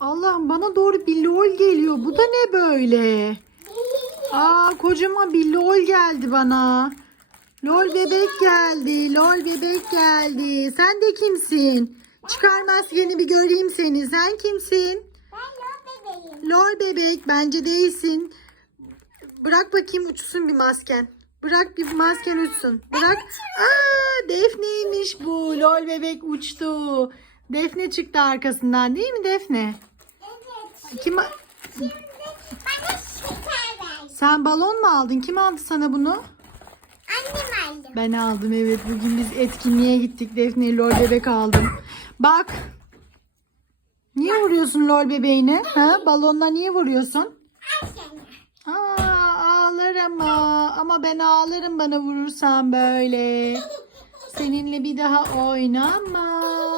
Allah'ım bana doğru bir lol geliyor. Bu da ne böyle? Aa kocaman bir lol geldi bana. Lol bebek geldi. Lol bebek geldi. Sen de kimsin? Çıkar maskeni bir göreyim seni. Sen kimsin? Ben lor bebeğim. Lol bebek bence değilsin. Bırak bakayım uçsun bir masken. Bırak bir masken uçsun. Bırak. Aa Defne'ymiş bu. Lol bebek uçtu. Defne çıktı arkasından değil mi Defne? Evet. Kim Şimdi bana şeker. Sen balon mu aldın? Kim aldı sana bunu? Annem aldı. Ben aldım evet. Bugün biz etkinliğe gittik. Defne lol bebek aldım. Bak. Niye vuruyorsun lol bebeğine? Ha? Balonla niye vuruyorsun? Aa, ağlar ama. Ama ben ağlarım bana vurursan böyle. Seninle bir daha oynamam.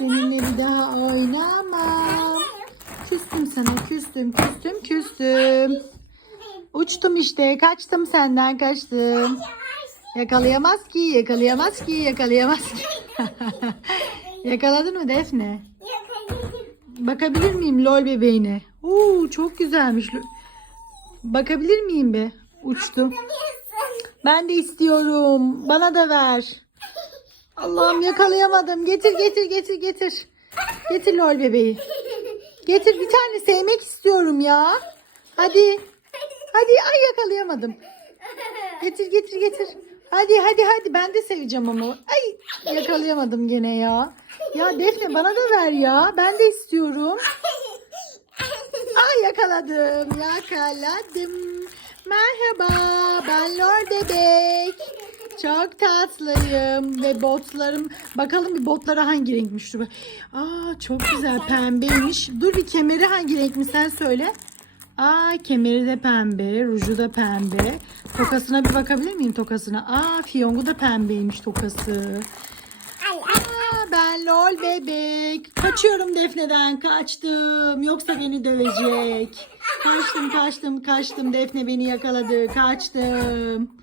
Seninle bir daha oynamam. Küstüm sana küstüm küstüm küstüm. Uçtum işte kaçtım senden kaçtım. Yakalayamaz ki yakalayamaz ki yakalayamaz ki. Yakaladın mı Defne? Bakabilir miyim lol bebeğine? Oo çok güzelmiş. Bakabilir miyim be? Uçtu. Ben de istiyorum. Bana da ver. Allah'ım yakalayamadım. Getir getir getir getir. Getir lol bebeği. Getir bir tane sevmek istiyorum ya. Hadi. Hadi ay yakalayamadım. Getir getir getir. Hadi hadi hadi ben de seveceğim ama. Ay yakalayamadım gene ya. Ya Defne bana da ver ya. Ben de istiyorum. Ay yakaladım. Yakaladım. Merhaba. Ben Lor Bebek. Çok tatlıyım ve botlarım. Bakalım bir botlara hangi renkmiş. Dur. Aa çok güzel pembeymiş. Dur bir kemeri hangi renkmiş sen söyle. Aa kemeri de pembe, ruju da pembe. Tokasına bir bakabilir miyim tokasına? Aa fiyongu da pembeymiş tokası. Aa, ben lol bebek. Kaçıyorum Defne'den kaçtım. Yoksa beni dövecek. Kaçtım kaçtım kaçtım. Defne beni yakaladı. Kaçtım.